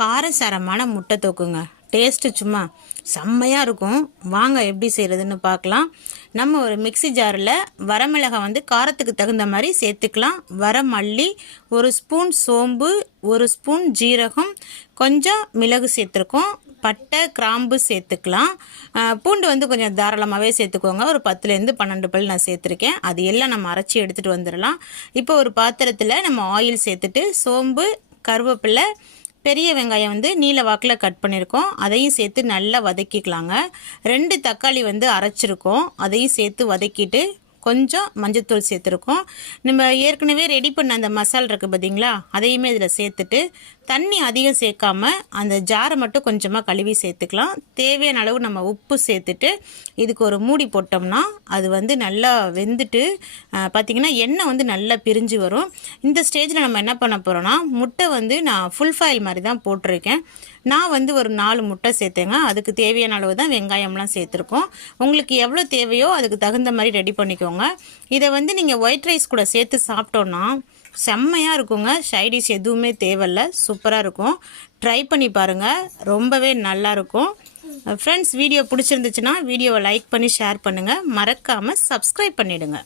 காரசாரமான முட்டை தொக்குங்க. டேஸ்ட்டு சும்மா செம்மையாக இருக்கும். வாங்க எப்படி செய்கிறதுன்னு பார்க்கலாம். நம்ம ஒரு மிக்சி ஜாரில் வரமிளகாய் வந்து காரத்துக்கு தகுந்த மாதிரி சேர்த்துக்கலாம். வரமல்லி, 1 ஸ்பூன் சோம்பு, 1 ஸ்பூன் ஜீரகம், கொஞ்சம் மிளகு சேர்த்துருக்கோம். பட்டை, கிராம்பு சேர்த்துக்கலாம். பூண்டு வந்து கொஞ்சம் தாராளமாகவே சேர்த்துக்கோங்க. ஒரு 10லேருந்து 12 பல் நான் சேர்த்துருக்கேன். அது எல்லாம் நம்ம அரைச்சி எடுத்துகிட்டு வந்துடலாம். இப்போ ஒரு பாத்திரத்தில் நம்ம ஆயில் சேர்த்துட்டு சோம்பு, கருவேப்பிலை, பெரிய வெங்காயம் வந்து நீல வாக்கில் கட் பண்ணியிருக்கோம். அதையும் சேர்த்து நல்லா வதக்கிக்கலாங்க. 2 தக்காளி வந்து அரைச்சிருக்கோம். அதையும் சேர்த்து வதக்கிட்டு கொஞ்சம் மஞ்சத்தூள் சேர்த்துருக்கோம். நம்ம ஏற்கனவே ரெடி பண்ண அந்த மசாலா இருக்குது பார்த்தீங்களா, அதையுமே இதில் சேர்த்துட்டு தண்ணி அதிகம் சேர்க்காம அந்த ஜாரை மட்டும் கொஞ்சமாக கழுவி சேர்த்துக்கலாம். தேவையான அளவு நம்ம உப்பு சேர்த்துட்டு இதுக்கு ஒரு மூடி போட்டோம்னா அது வந்து நல்லா வெந்துட்டு பார்த்திங்கன்னா எண்ணெய் வந்து நல்லா பிரிஞ்சு வரும். இந்த ஸ்டேஜில் நம்ம என்ன பண்ண போகிறோன்னா, முட்டை வந்து நான் ஃபுல் ஃபாயில் மாதிரி தான் போட்டிருக்கேன். நான் வந்து ஒரு 4 முட்டை சேர்த்தேங்க. அதுக்கு தேவையான அளவு தான் வெங்காயம்லாம் சேர்த்துருக்கோம். உங்களுக்கு எவ்வளோ தேவையோ அதுக்கு தகுந்த மாதிரி ரெடி பண்ணிக்கோங்க. இதை வந்து நீங்கள் ஒயிட் ரைஸ் கூட சேர்த்து சாப்பிட்டோன்னா செம்மையாக இருக்குங்க. சைடிஷ் எதுவுமே தேவையில்லை, சூப்பராக இருக்கும். ட்ரை பண்ணி பாருங்கள், ரொம்பவே நல்லாயிருக்கும். ஃப்ரெண்ட்ஸ், வீடியோ பிடிச்சிருந்துச்சுன்னா வீடியோவை லைக் பண்ணி ஷேர் பண்ணுங்கள். மறக்காமல் சப்ஸ்கிரைப் பண்ணிவிடுங்க.